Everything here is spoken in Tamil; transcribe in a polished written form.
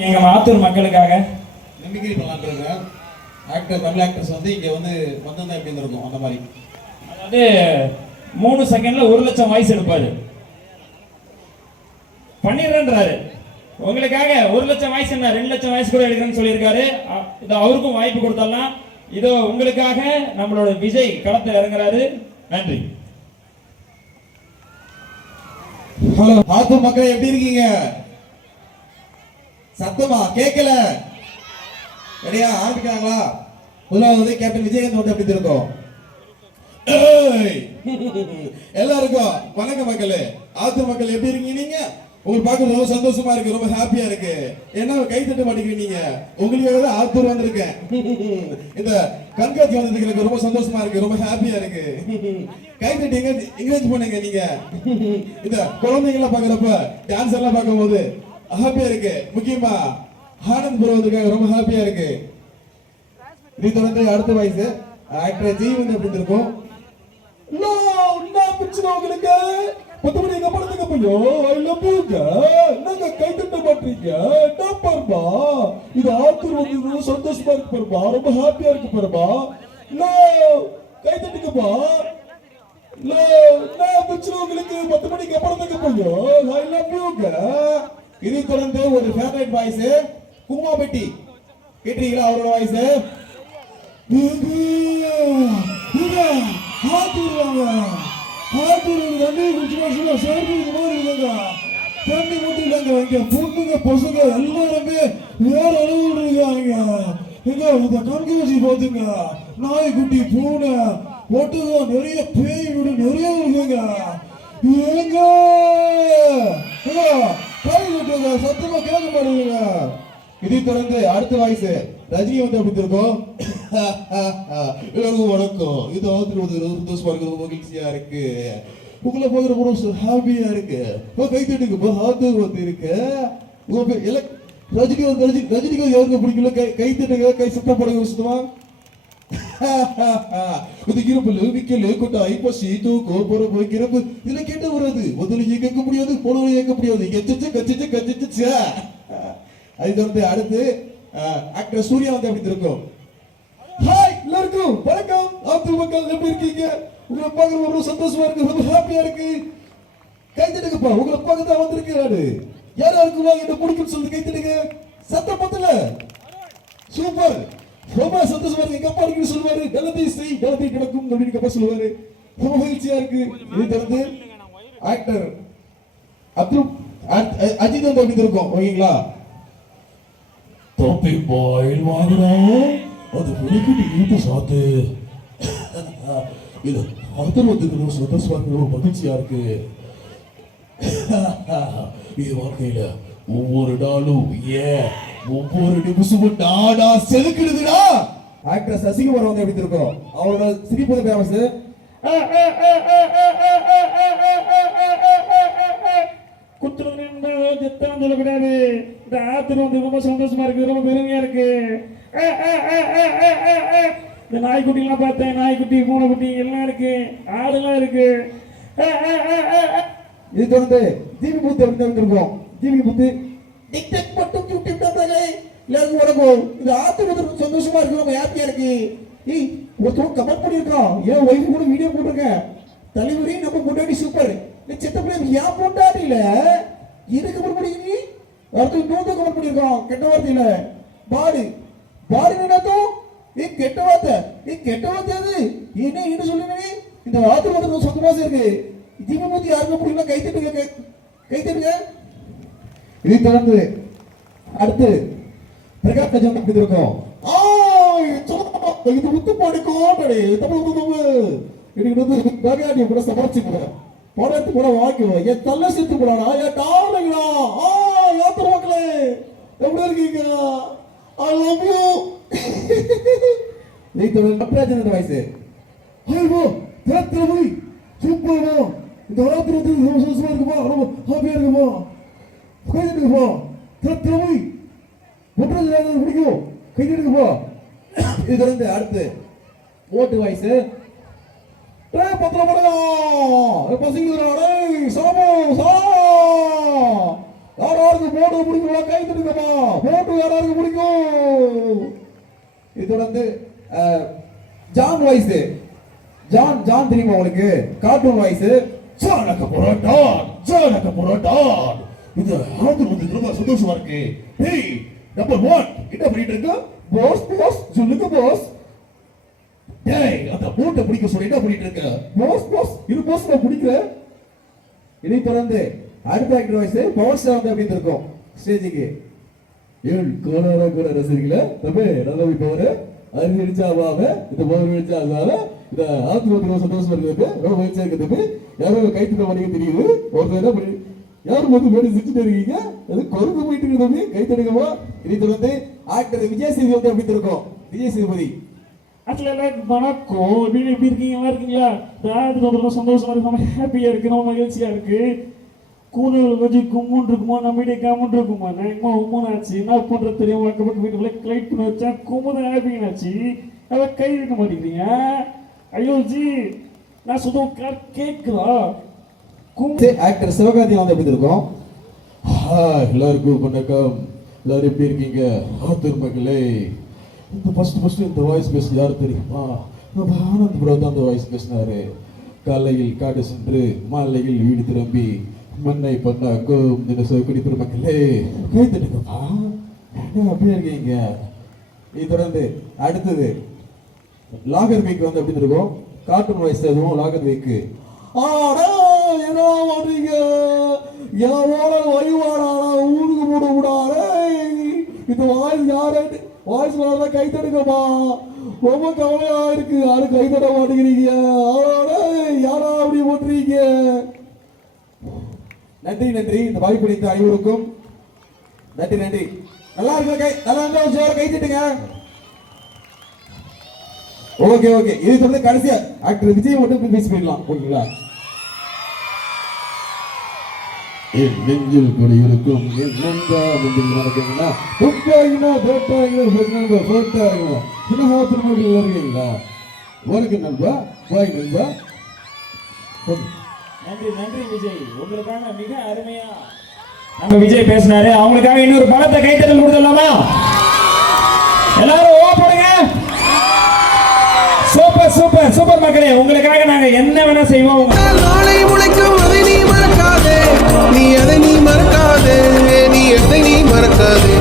எங்க மாத்தூர் மக்களுக்காக மிமிக்ரி பண்ணலாம்ன்றாங்க. ஆக்டர் தமிழ் ஆக்டர்ஸ் வந்து இங்க வந்து வந்தா எப்படி இருக்கும் அந்த மாதிரி. அதாவது 3 செகண்ட்ல 1 லட்சம் வாய்ஸ் எடுப்பாரு. பண்ணிடுறேன்றாரு. உங்களுக்காக 1 லட்சம் வாய்ஸ் என்ன 2 லட்சம் வாய்ஸ் கூட எடுக்கிறேன்னு சொல்லியிருக்காரு. இது அவருக்கும் வாய்ப்பு கொடுத்தலாம். இதோ உங்களுக்காக நம்மளோட விஜய் களத்தில் இறங்குறாரு. நன்றி. ஹலோ ஆத்தூர் மக்களே, எப்படி இருக்கீங்க? சத்தமா கேட்கல. ரெடியா? ஆரம்பிக்கிறாங்களா? முதலாவது கேப்டன் விஜயகாந்த் வந்து எப்படி இருக்கும்? எல்லாருக்கும் வணக்கம் மக்களே. ஆத்தூர் மக்கள் எப்படி இருக்கீங்க? நீங்க உங்களுக்கு பார்க்க ரொம்ப சந்தோஷமா இருக்கு, ரொம்ப ஹாப்பியா இருக்கு. என்ன கை தட்ட மாட்டேங்கிறீங்க? உங்களுக்காக தான் ஆத்தூர் வந்திருக்கேன். இந்த கண்காட்சி வந்ததுக்கு எனக்கு ரொம்ப சந்தோஷமா இருக்கு, ரொம்ப ஹாப்பியா இருக்கு. கை தட்டி என்கரேஜ் பண்ணுங்க. நீங்க இந்த குழந்தைங்கள பாக்குறப்ப டான்ஸ் எல்லாம் பார்க்கும் போது ஹாப்பியா இருக்கு. முக்கியமா ஆனந்த் புரோவதுக்காக ரொம்ப ஹாப்பியா இருக்கு. இது தொடர்ந்து அடுத்த வயசு ஆக்டர் ஜி வந்து எப்படி இருக்கும்? உங்களுக்கு 10 மணி எங்க படத்துக்கு போயோ ஐ லவ் யூங்க நாங்க கை தட்ட மாட்டீங்க நான் பாருமா. இது ஆத்தூர் வந்து சந்தோஷமா இருக்கு பாருமா, ரொம்ப ஹாப்பியா இருக்கு பாருமா. கை தட்டுங்கப்பா. உங்களுக்கு 10 மணிக்கு படத்துக்கு போயோ ஐ லவ் யூங்க. இதை தொடர்ந்து ஒரு ஃபேவரட் வாய்ஸ் குமாபெட்டி கேட்டீங்களா? அவரோட வாய்ஸ் தண்ணி குடிச்சு சேர்ந்து மாதிரி இல்லைங்க. தண்ணி மட்டும் இல்லைங்க, இங்க பொண்ணுங்க பசங்க எல்லாருமே வேற அளவு இருக்காங்க. எங்க இந்த கண்காட்சி பார்த்துங்க, நாய்க்குட்டி பூனை ஒட்டுதான் நிறைய பேய் வீடு நிறைய இருக்குங்க. எங்க சத்தமா கேட்க மாட்டேங்க. இதை தொடர்ந்து அடுத்த வாய்ஸ் ரஜினி வந்து அப்படி இருக்கும். வணக்கம், இது சந்தோஷமா இருக்கு, ரொம்ப மகிழ்ச்சியா இருக்கு. உங்களை பார்க்குற போன ஹாப்பியா இருக்கு. கை தட்டுக்கு ஆத்தூர் வந்து இருக்கு. ரஜினி வந்து ரஜினிக்கு யாருக்கு பிடிக்கல கை தட்டுங்க, கை சுத்தம் போடுங்க சுத்தமா. கிரப்பு விக்கல் கொட்டாய் பசி தூக்கோ பொறுப்பு கிரப்பு இதுல கேட்ட வராது. முதல்ல இயக்க முடியாது, போனவரை இயக்க முடியாது. எச்சு கச்சிச்சு கச்சிச்சு. அதை தொடர்ந்து அடுத்து ஆக்டர் சூர்யா வந்து எப்படி இருக்கும்? ஹாய் எல்லாருக்கும் வணக்கம். ஆத்தூர் மக்கள் எப்படி இருக்கீங்க? உங்களை பார்க்க ரொம்ப சந்தோஷமா இருக்கு, ரொம்ப ஹாப்பியா இருக்கு. கை தட்டுங்கப்பா. உங்களை பார்க்க தான் வந்திருக்கிறாரு. யாரா இருக்குமா என்ன பிடிக்கும்னு சொல்லி கை தட்டுங்க. சத்தம் பத்தல. சூப்பர், ரொம்ப சந்தோஷமா இருக்கு. எங்க அப்பா அடிக்கடி சொல்லுவாரு, எல்லாத்தையும் செய் எல்லாத்தையும் கிடக்கும் அப்படின்னு அப்பா சொல்லுவாரு. ரொம்ப மகிழ்ச்சியா இருக்கு. இதை தொடர்ந்து ஆக்டர் அஜித் வந்து எப்படி இருக்கும்? ஓகேங்களா? தொப்பி பாயில் வாங்குறோம், அது புளிக்கிட்டு ஈட்டு சாத்து. இது ஆத்திரத்துக்கு சந்தோஷமா இருக்கு, ரொம்ப மகிழ்ச்சியா இருக்கு. இது வாழ்க்கையில ஒவ்வொரு நாளும் ஒவ்வொரு நிமிஷமும் நாடா செதுக்கிடுதுடா. ஆக்டர் சசிகுமார் வந்து எப்படி இருக்கும்? அவரோட சிரிப்பு ஃபேமஸ். சொல்லக்கூடாது. இந்த ஆத்தூர் வந்து ரொம்ப சந்தோஷமா இருக்கு, ரொம்ப பெருமையா இருக்கு. இந்த நாய்க்குட்டி எல்லாம் பார்த்தேன், நாய்க்குட்டி பூனைக்குட்டி எல்லாம் இருக்கு, ஆடுலாம் இருக்கு. இது தொடர்ந்து தீபி புத்து எப்படி இருக்கோம்? தீபி புத்து டிக்டாக் மட்டும் யூடியூப் எல்லாருக்கும் வணக்கம். இந்த ஆத்தூர் வந்து சந்தோஷமா இருக்கு, ரொம்ப ஹாப்பியா இருக்கு. ஒருத்தரும் கமெண்ட் பண்ணிருக்கோம், ஏன் ஒய்ஃபு கூட வீடியோ போட்டிருக்கேன். தலைவரி நம்ம முன்னாடி சூப்பர். சித்த பிள்ளை ஏன் போட்டாடியில இதுக்கு முடியுங்க. ஒருத்தர் இன்னொரு கமெண்ட் பண்ணிருக்கோம் கெட்ட வார்த்தையில பாடு பாடு என்னத்தோம் கெட்ட வார்த்தை கெட்ட வார்த்தை அது என்ன சொல்லுங்க. இந்த ஆத்தூர் வந்து சொந்தமா இருக்கு. தீபமூர்த்தி யாருக்கும் பிடிக்கல கை தட்டுங்க, கை தட்டுங்க. இதை தொடர்ந்து அடுத்து பிரகாஷ் ராஜ் எப்படி இருக்கும்? இது முத்து பாடுக்கோட்டே தமிழ் கூட சமர்ச்சி கூட படத்து கூட வாங்குவோம். என் தள்ள சேர்த்து போடாடா, என் டாருங்களா. ஆத்தூர் மக்களே எப்படி இருக்கீங்க? I love you. இதை தொடர்ந்து நட்ராஜன் வாய்ஸ். ஐயோ தேத்திரமணி சூப்பரா. இந்த ஆத்தூர் வந்து ரொம்ப சந்தோஷமா இருக்குமா, ரொம்ப ஹாப்பியா இருக்குமா. கைதட்டுக்குப்பா. தேத்திரமணி நட்ராஜன் பிடிக்கும், கைதட்டுக்குப்பா. இது தொடர்ந்து அடுத்து ஓட்டு வாய்ஸ். பத்திரம் பசங்க யாராருக்கு போட்டு பிடிக்கும் கை தட்டுங்கம்மா. போட்டு யாராருக்கு பிடிக்கும். இது தொடர்ந்து ஜான் வாய்ஸ். ஜான் தெரியுமா உங்களுக்கு? Cartoon voice. ஜானக புரோட்டா. இது ஆத்து வந்து ரொம்ப சந்தோஷமா இருக்கு. டேய் நம்பர் 1 என்ன பண்ணிட்டு இருக்க? போஸ் சொல்லுங்க போஸ். டேய் அந்த மூட்டை பிடிக்க சொல்லி என்ன பண்ணிட்டு இருக்க? போஸ் இது போஸ் நான் பிடிக்கிறேன். இதை தொடர்ந்து அடுத்த ஆக்டர் வாய்ஸ் பவர் ஸ்டார் வந்து அப்படி இருக்கும் ஸ்டேஜுக்கு. ஏன் கோலார ரசிகர்களே தம்பி நல்லா போற அறிவிச்சா வாவ இந்த போர் விழிச்சா அதால இந்த ஆத்து வந்து ரொம்ப சந்தோஷமா இருக்கு. ரொம்ப மகிழ்ச்சியா இருக்கு தம்பி. யாரோ கை தட்ட மாட்டேங்க தெரியுது. ஒருத்தர் என்ன பண்ணி யாரும் வந்து மேடி சிரிச்சுட்டு இருக்கீங்க. அது கொறுக்கு போயிட்டு இருக்கு தம்பி. கை தட்டுங்கம்மா. இதை தொடர்ந்து ஆக்டர் விஜய் சேதுபதி வந்து அப்படி இருக்கும். விஜய் சேதுபதி வணக்கம். எப்படி இருக்கீங்க? நல்லா இருக்கீங்களா? ரொம்ப சந்தோஷமா இருக்கு. நம்ம ஹாப்பியா இருக்கு. நம்ம மகிழ்ச்சியா இருக்கு. கூடுதல் வச்சு கும்முன் இருக்குமா, நம்ம வீட்டை கம்முன் இருக்குமா. நான் உம்மன் ஆச்சு என்ன பண்றது தெரியும். பக்கம் வீட்டுல கிளைட் பண்ணி வச்சா கும்புதான் ஹாப்பிங் ஆச்சு. அதை கை வைக்க மாட்டேங்கிறீங்க. ஐயோ ஜி நான் சுத்தம் கேட்குதா? ஆக்டர் சிவகார்த்தி வந்து அப்படி இருக்கும். எல்லாருக்கும் வணக்கம். எல்லாரும் எப்படி இருக்கீங்க? ஆத்தூர் மக்களே, இந்த ஃபர்ஸ்ட் இந்த வாய்ஸ் பேச யாரு தெரியுமா? நம்ம ஆனந்த் ப்ரோ தான் அந்த வாய்ஸ் பேசினாரு. காலையில் காடு சென்று மாலையில் வீடு திரும்பி மண்ணை பண்ணாக்கும் குடிப்பிற மக்களே கை தட்டுங்கப்பா. என்ன அப்படியே இருக்கீங்க? இதை தொடர்ந்து அடுத்தது லாகர் வீக் வந்து அப்படி இருக்கும். கார்ட்டூன் வாய்ஸ் எதுவும் லாகர் வீக். என்ன பண்றீங்க? எவ்வளோ வழிவாடா ஊருக்கு போட விடாரே. இந்த வாய்ஸ் யாரு? வாய்ஸ் வர கை தடுக்கமா. ரொம்ப கவலையா இருக்கு. யாரும் கை தட மாட்டேங்கிறீங்க. யாரா அப்படி போட்டுறீங்க? நன்றி இந்த வாய்ப்பு அளித்த அனைவருக்கும் நன்றி. நல்லா இருக்கு கை நல்லா இருந்தா கை தட்டுங்க. ஓகே இது தொடர்ந்து கடைசியா ஆக்டர் விஜய் மட்டும் பேசி போயிடலாம். ஓகேங்களா? என் நெஞ்சில் குடியிருக்கும் என் நண்பா நெஞ்சில் நடக்குங்களா? தொட்டாயினா போட்டாயினா சின்னஹாத்திரமாக இருக்கீங்களா? வணக்கம் நண்பா. வாய் நண்பா. நன்றி விஜய். உங்களுக்காக மிக அருமையா நம்ம விஜய் பேசினாரு. அவங்களுக்காக இன்னொரு பலத்தை கைத்தட்டல் கொடுத்துடலாமா? எல்லாரும் ஓ போடுங்க. சூப்பர் மக்களே, உங்களுக்காக நாங்க என்ன வேணா செய்வோம். நாளை உழைக்கும் அதை நீ மறக்காதே. நீ அதை நீ மறக்காதே. நீ எதை நீ மறக்காதே.